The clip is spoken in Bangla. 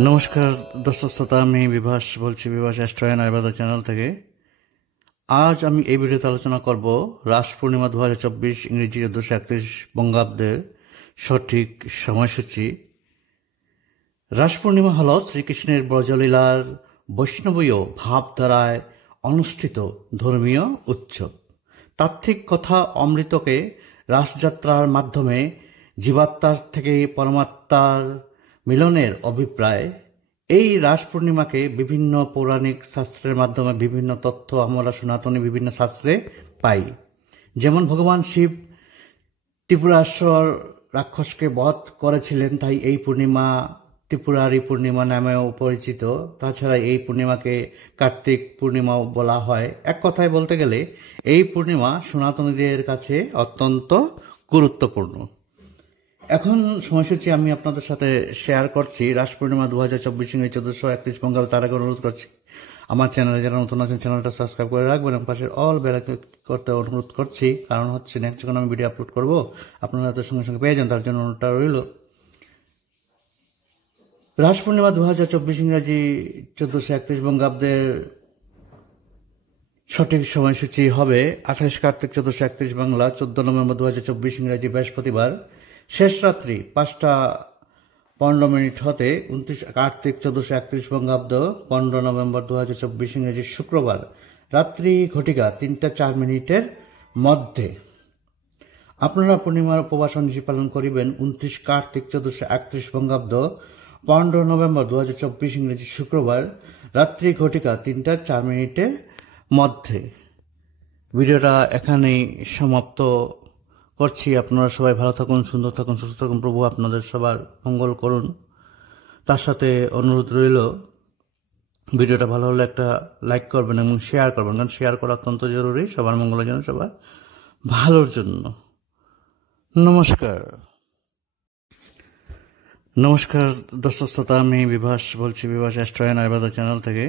নমস্কার দর্শক শ্রোতা, আমি বিভাস বলছি, বিভাস অ্যাস্ট্রো আয়ুর্বেদ চ্যানেল থেকে। আজ আমি এই ভিডিওতে আলোচনা করব রাস পূর্ণিমা 2024 ইংরেজি 1431 বঙ্গাব্দের সঠিক সময়সূচি। রাস পূর্ণিমা হল শ্রীকৃষ্ণের ব্রজলীলার বৈষ্ণবীয় ভাবধারায় অনুষ্ঠিত ধর্মীয় উৎসব। তাত্ত্বিক কথা অমৃতকে রাসযাত্রার মাধ্যমে জীবাত্মার থেকে পরমাত্মার মিলনের অভিপ্রায়। এই রাস পূর্ণিমাকে বিভিন্ন পৌরাণিক শাস্ত্রের মাধ্যমে বিভিন্ন তথ্য আমরা সনাতনী বিভিন্ন শাস্ত্রে পাই। যেমন ভগবান শিব ত্রিপুরাসুর রাক্ষসকে বধ করেছিলেন, তাই এই পূর্ণিমা ত্রিপুরারি পূর্ণিমা নামেও পরিচিত। তাছাড়া এই পূর্ণিমাকে কার্তিক পূর্ণিমাও বলা হয়। এক কথায় বলতে গেলে এই পূর্ণিমা সনাতনীদের কাছে অত্যন্ত গুরুত্বপূর্ণ। এখন সময়সূচি আমি আপনাদের সাথে শেয়ার করছি। রাস পূর্ণিমা 2024 ইংরেজি 1431 বঙ্গাব্দ। তার আগে অনুরোধ করছি, আমার চ্যানেলে যারা নতুন আছেন চ্যানেলটা সাবস্ক্রাইব করে রাখবেন এবং পাশের অল বেল করতে অনুরোধ করছি। কারণ হচ্ছে নেক্সট যখন আমি ভিডিও আপলোড করব আপনারা তাদের সঙ্গে সঙ্গে পেয়ে যান, তার জন্য অনুরোধটা রইল। রাস পূর্ণিমা 2024 ইংরাজি 1431 বঙ্গাব্দের সঠিক সময়সূচি হবে 28 কার্তিক 1431 বাংলা, 14 নভেম্বর 2024 ইংরাজি বৃহস্পতিবার, শেষ রাত্রি 5:15 হতে 29 কার্তিক 1431 বঙ্গাব্দ, 15 নভেম্বর 2024 ইংরেজি শুক্রবার, রাত্রি ঘটিকা 3:04 মধ্যে। আপনারা পূর্ণিমার উপবাস নিশি পালন করিবেন 29 কার্তিক 1431 বঙ্গাব্দ, 15 নভেম্বর 2024 ইংরেজি শুক্রবার, রাত্রি ঘটিকা 3:04 মধ্যে। ভিডিওটা এখানেই সমাপ্ত করছি। আপনারা সবাই ভালো থাকুন, সুন্দর থাকুন, সুস্থ থাকুন। প্রভু আপনাদের সবার মঙ্গল করুন। তার সাথে অনুরোধ রইল, ভিডিওটা ভালো হলে একটা লাইক করবেন এবং শেয়ার করবেন, কারণ শেয়ার করা অত্যন্ত জরুরি সবার মঙ্গলের জন্য, সবার ভালোর জন্য। নমস্কার দর্শক শ্রোতা, আমি বিভাস বলছি, বিভাস অ্যাস্ট্রো আয়ুর্বেদ চ্যানেল থেকে।